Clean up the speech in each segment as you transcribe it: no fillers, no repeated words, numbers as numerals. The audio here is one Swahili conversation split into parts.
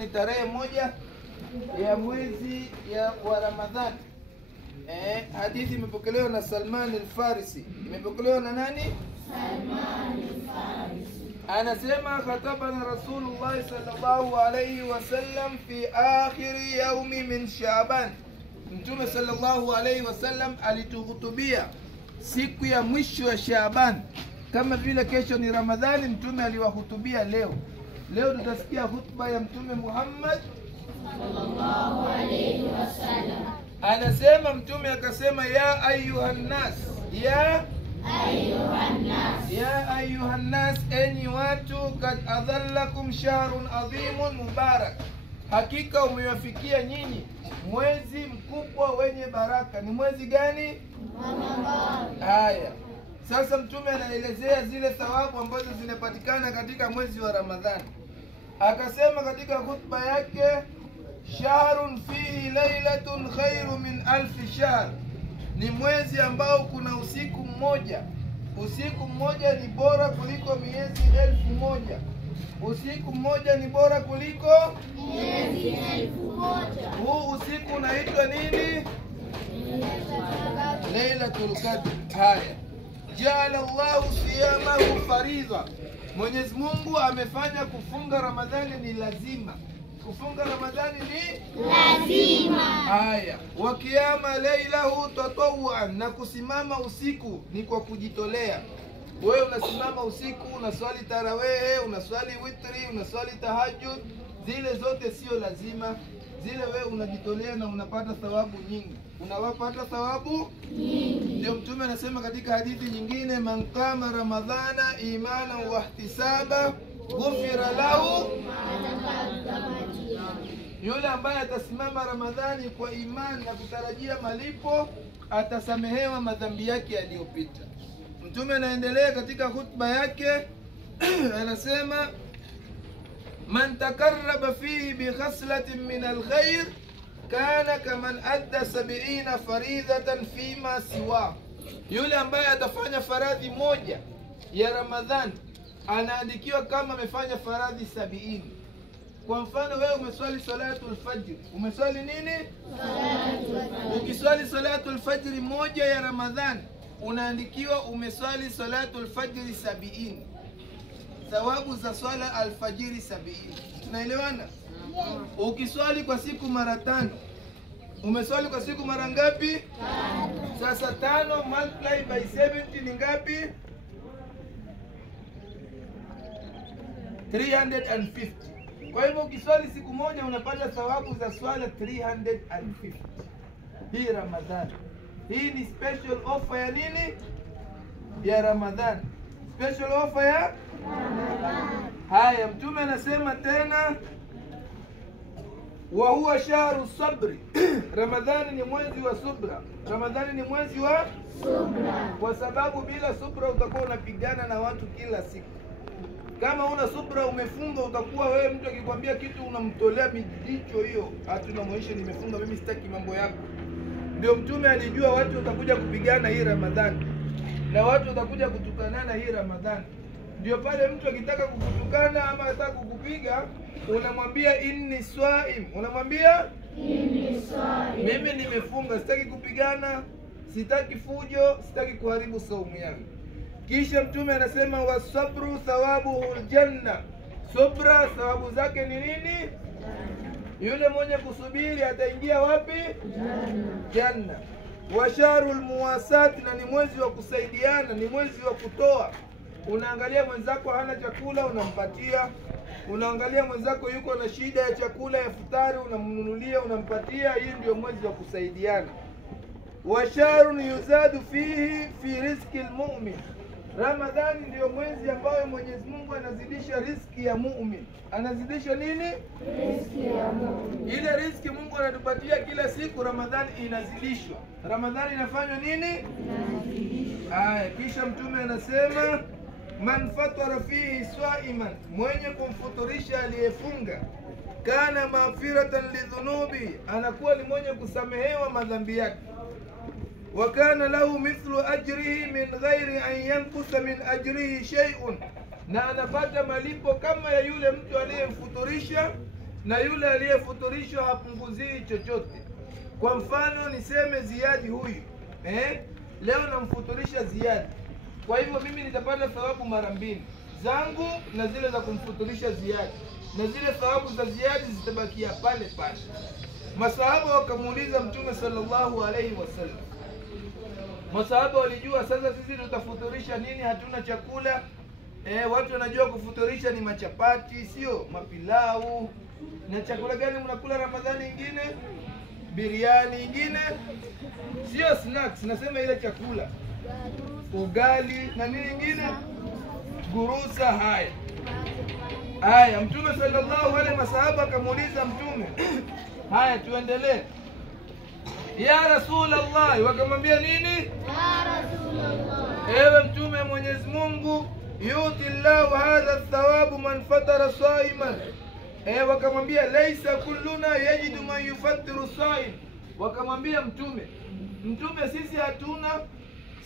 Ni tarehe moja ya mwezi wa Ramadhani. Hadithi imepokelewa na Salman al-Farisi. Imepokelewa na nani? Salman al-Farisi. Anasema khatabana Rasulullah sallallahu alayhi wasallam fi akhir yawmi min Shaaban. Mtume sallallahu alayhi wasallam alituhutubia siku ya mwisho ya Shaaban. Kama vile kesho ni Ramadhani, mtume aliwahutubia leo. Leo tutasikia hutuba ya Mtume Muhammad sallallahu alayhi wasallam. Anasema mtume akasema, ya ayuhan nas, ya ayuhan nas, enyi watu, kad adhallakum shahrun adhimun mubarak, hakika umewafikia nyinyi mwezi mkubwa wenye baraka. Ni mwezi gani? Ramadhani. Haya, sasa mtume anaelezea zile thawabu ambazo zinapatikana katika mwezi wa Ramadhani. Akasema katika khutba yake, shahrun fihi lailatun khairu min alfi shahr, ni mwezi ambao kuna usiku mmoja. Usiku mmoja ni bora kuliko miezi 1000. Usiku mmoja ni bora kuliko miezi 1000. Huu usiku unaitwa nini? Lailatul Qadr. Haya, ja'ala Allahu siyamahu faridha, Mwenyezi Mungu amefanya kufunga Ramadhani ni lazima. Kufunga Ramadhani ni lazima. Haya, wa qiyama laylahu tatawwan, na kusimama usiku ni kwa kujitolea. Wewe unasimama usiku, unaswali tarawehe, unaswali witri, unaswali tahajjud, zile zote sio lazima. Zile wewe unajitolea na unapata thawabu nyingi. Unawapata thawabu nyingi. Ndio mtume anasema katika hadithi nyingine, man qama ramadhana imana wa ihtisaba ghufira lahu, yule ambaye atasimama Ramadhani kwa imani na kutarajia malipo atasamehewa madhambi yake yaliyopita. Mtume anaendelea katika hutuba yake anasema, man takarraba fihi bi khaslatin min alkhair kana kaman adda 70 faridhatan fima siwa, yule ambaye atafanya faradhi moja ya Ramadhani anaandikiwa kama amefanya faradhi 70. Kwa mfano wewe umeswali salatul fajr, umeswali nini? Salatul fajr. Ukiswali salatul fajr moja ya Ramadhani unaandikiwa umeswali salatul fajr 70. Thawabu za swala alfajiri 70. Tunaelewana? Ukiswali kwa siku mara 5, umeswali kwa siku mara ngapi? 5. Sasa 5 multiply by 70 ni ngapi? 350. Kwa hivyo ukiswali siku moja unapata thawabu za swala 350. Hii Ramadhani. Hii ni special offer ya nini? Ya Ramadhani. Special offer ya Ramadhani. Haya, mtume anasema tena, wa huwa shahru sabri. Ramadhani ni mwezi wa subra. Ramadhani ni mwezi wa subra, kwa sababu bila subra utakuwa unapigana na watu kila siku. Kama una subra umefunga, utakuwa wewe mtu akikwambia kitu unamtolea mijicho hiyo, tunamwonyesha nimefunga mimi, sitaki mambo yako. Ndio mtume alijua watu watakuja kupigana hii Ramadhani na watu watakuja kutukanana hii Ramadhani. Ndio pale mtu akitaka kukutukana ama anataka kukupiga, unamwambia inni swaim, unamwambia inni swaim, mimi nimefunga, sitaki kupigana, sitaki fujo, sitaki kuharibu saumu yangu. Kisha mtume anasema, wasabru thawabuhu aljanna, subra thawabu zake ni nini? Yule mwenye kusubiri ataingia wapi? Janna. Wa shahrul muwasat, na ni mwezi wa kusaidiana, ni mwezi wa kutoa. Unaangalia mwenzako hana chakula unampatia, unaangalia mwenzako yuko na shida ya chakula ya futari unamnunulia, unampatia. Hii ndio mwezi wa kusaidiana. Wa shahrun yuzadu fihi fi rizqi almu'min, Ramadhani ndio mwezi ambao Mwenyezi Mungu anazidisha riziki ya mu'min. Anazidisha nini? Riziki ya mu'min. Ile riziki Mungu anatupatia kila siku, Ramadhani inazidishwa. Ramadhani inafanywa nini? Inazidishwa. Haya, kisha mtume anasema, man fatara fihi swaiman, mwenye kumfuturisha aliyefunga, kana maghfiratan lidhunubi, anakuwa ni mwenye kusamehewa madhambi yake. Wakana lahu mithlu ajrihi min ghairi an yankusa min ajrihi shay'un, na anapata malipo kama ya yule mtu aliyemfuturisha na yule aliyefuturishwa hapunguzii chochote. Kwa mfano niseme Ziadi huyu, leo namfuturisha Ziadi, kwa hivyo mimi nitapata thawabu mara mbili zangu na zile za kumfuturisha Ziadi, na zile thawabu za Ziadi zitabakia pale pale. Masahaba wakamuuliza Mtume sallallahu alaihi wasallam. Masahaba walijua sasa sisi tutafuturisha nini, hatuna chakula. Watu wanajua kufuturisha ni machapati, sio mapilau. Na chakula gani mnakula Ramadhani ingine? Biriani ingine, sio snacks, nasema ile chakula, ugali na nini ingine, gurusa. Haya Mtume sallallahu alaihi masahaba akamuuliza Mtume, haya tuendelee, ya Rasulullah. Wakamwambia nini? Ya Rasulullah, ewe Mtume Mwenyezi Mungu, yuti Allahu hadha thawabu man fatara saiman. Wakamwambia laisa kulluna yajidu man yufattiru saim. Wakamwambia Mtume,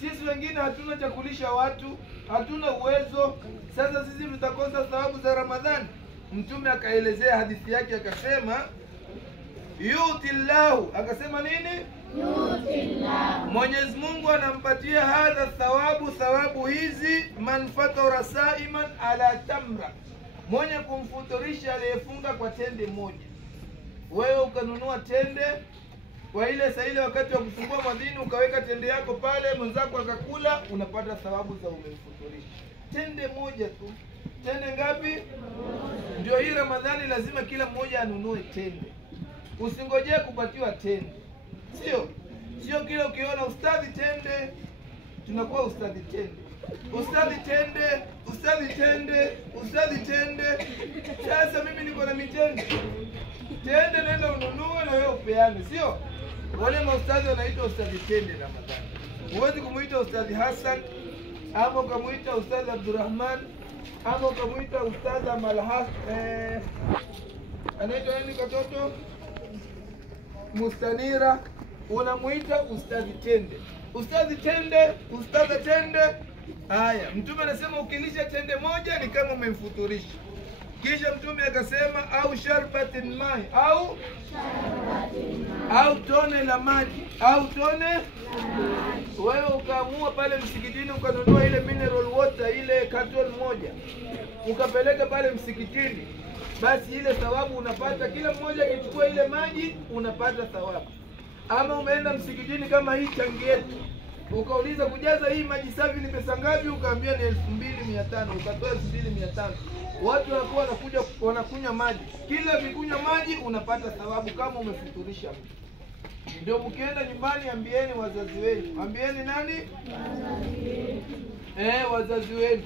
sisi wengine hatuna cha kulisha watu, hatuna uwezo, sasa sisi tutakosa thawabu za Ramadhani. Mtume akaelezea hadithi yake akasema, yuti Allahu, akasema nini? Yuti Allahu, Mwenyezi Mungu anampatia hadha thawabu hizi, man fatara saiman ala tamra, mwenye kumfuturisha aliyefunga kwa tende moja. Wewe ukanunua tende kwa ile saa ile wakati wa kufungua madhini, ukaweka tende yako pale, mwenzako akakula, unapata thawabu za umemfuturisha. Tende moja tu. Tende ngapi? Ndio hii Ramadhani lazima kila mmoja anunue tende. Usingojee kupatiwa tende. Sio kila ukiona ustadhi tende, tunakuwa ustadhi tende. Ustadhi tende. Sasa mimi niko na mitende. Tende nenda ununue na wewe upeane, sio? Wale maustadhi wanaitwa ustadhi tende Ramadhani. Huwezi kumuita ustadhi Hassan, ama ukamuita ustadhi Abdurrahman, ama ukamuita ustadhi Amalhas, anaitwa nini katoto? Mustanira. Unamuita ustadhi tende. Ustadhi tende. Haya, Mtume anasema ukilisha tende moja ni kama umemfuturisha. Kisha Mtume akasema au sharbatin mai, au tone la maji, wewe ukaamua pale msikitini ukanunua ile mineral water, ile carton moja, ukapeleka pale msikitini, basi ile thawabu unapata. Kila mmoja akichukua ile maji unapata thawabu. Ama umeenda msikitini kama hii tangi yetu, ukauliza kujaza hii maji safi ni pesa ngapi, ukaambia ni 2500, ukatoa 2500. Watu wanakuwa wanakunywa maji, kila ukikunywa maji unapata thawabu kama umefuturisha mtu. Ndio mkienda nyumbani ambieni wazazi wenu. Ambieni nani? Wazazi wenu.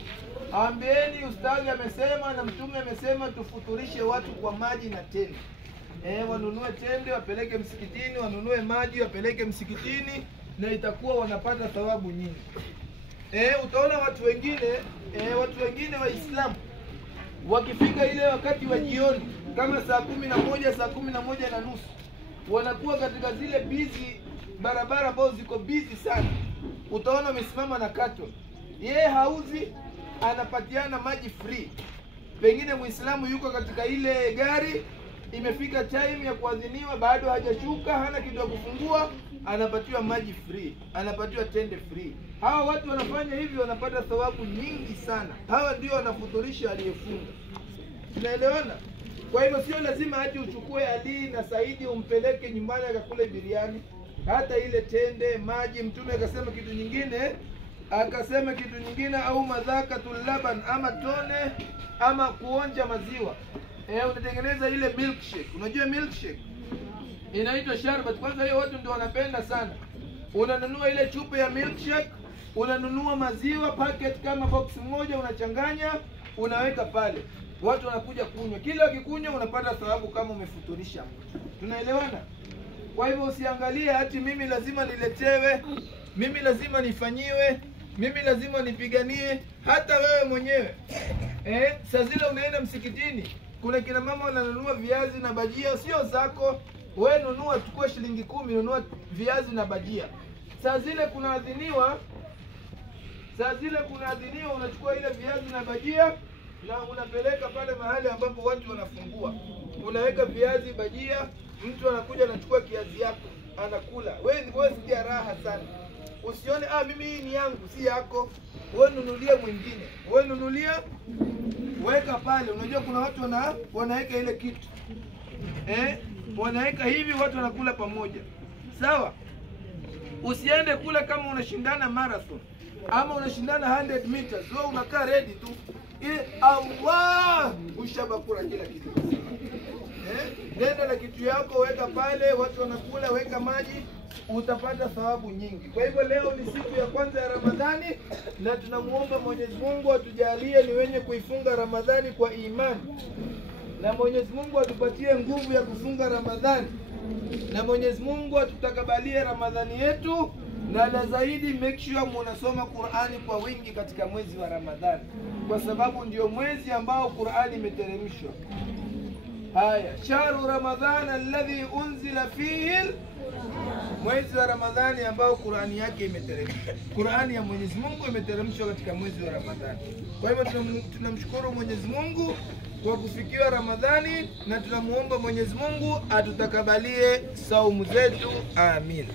Ambieni ustadhi amesema na Mtume amesema tufuturishe watu kwa maji na tende. Wanunue tende wapeleke msikitini, wanunue maji wapeleke msikitini, na itakuwa wanapata thawabu nyingi. Utaona watu wengine Waislamu wakifika ile wakati wa jioni kama saa 11, saa 11:30, wanakuwa katika zile busy barabara ambazo ziko busy sana. Utaona wamesimama na carton. Yeye hauzi, anapatiana maji free. Pengine Muislamu yuko katika ile gari, imefika time ya kuadhiniwa, bado hajashuka, hana kitu ya kufungua, anapatiwa maji free, anapatiwa tende free. Hawa watu wanafanya hivi, wanapata thawabu nyingi sana. Hawa ndio wanafuturisha aliyefunga. Tunaelewana? Kwa hivyo sio lazima hati uchukue Ali na Saidi umpeleke nyumbani akakule biriani. Hata ile tende, maji. Mtume akasema kitu nyingine, au madhakatul laban, ama tone, ama kuonja maziwa. Unatengeneza ile milkshake. Unajua milkshake inaitwa sharbat. Kwanza hiyo watu ndio wanapenda sana. Unanunua ile chupa ya milkshake, unanunua maziwa packet kama box moja, unachanganya, unaweka pale. Watu wanakuja kunywa. Kila ukikunywa unapata thawabu kama umefuturisha. Tunaelewana? Kwa hivyo usiangalie ati mimi lazima niletewe, mimi lazima nifanyiwe, mimi lazima nipiganie. Hata wewe mwenyewe saa zile unaenda msikitini, kuna kina mama wananunua viazi na bajia, sio zako. Wewe nunua, chukua shilingi 10, nunua viazi na bajia. Saa zile kunaadhiniwa, unachukua ile viazi na bajia, na unapeleka pale mahali ambapo watu wanafungua. Unaweka viazi bajia, mtu anakuja anachukua kiazi yako, anakula. Wewe sikia raha sana. Usione mimi hii ni yangu, si yako. Wewe nunulia mwingine. Wewe nunulia, weka pale. Unajua kuna watu wanaweka ile kitu. Wanaweka hivi, watu wanakula pamoja. Sawa? Usiende kula kama unashindana marathon ama unashindana 100 meters. Wewe unakaa ready tu. Allah, ushabakula kila kitu. Nenda na kitu yako, weka pale, watu wanakula, weka maji, utapata thawabu nyingi. Kwa hivyo leo ni siku ya kwanza ya Ramadhani, na tunamuomba Mwenyezi Mungu atujalie ni wenye kuifunga Ramadhani kwa imani. Na Mwenyezi Mungu atupatie nguvu ya kufunga Ramadhani. Na Mwenyezi Mungu atutakabalie Ramadhani yetu, na la zaidi make sure mnasoma Qur'ani kwa wingi katika mwezi wa Ramadhani, kwa sababu ndio mwezi ambao Qur'ani imeteremshwa. Haya, shahru Ramadhan alladhi unzila fihi, mwezi wa Ramadhani ambao Qur'ani yake imeteremshwa. Qur'ani ya Mwenyezi Mungu imeteremshwa katika mwezi wa Ramadhani. Kwa hivyo tunamshukuru Mwenyezi Mungu kwa kufikiwa Ramadhani, na tunamuomba Mwenyezi Mungu atutakabalie saumu zetu. Amin.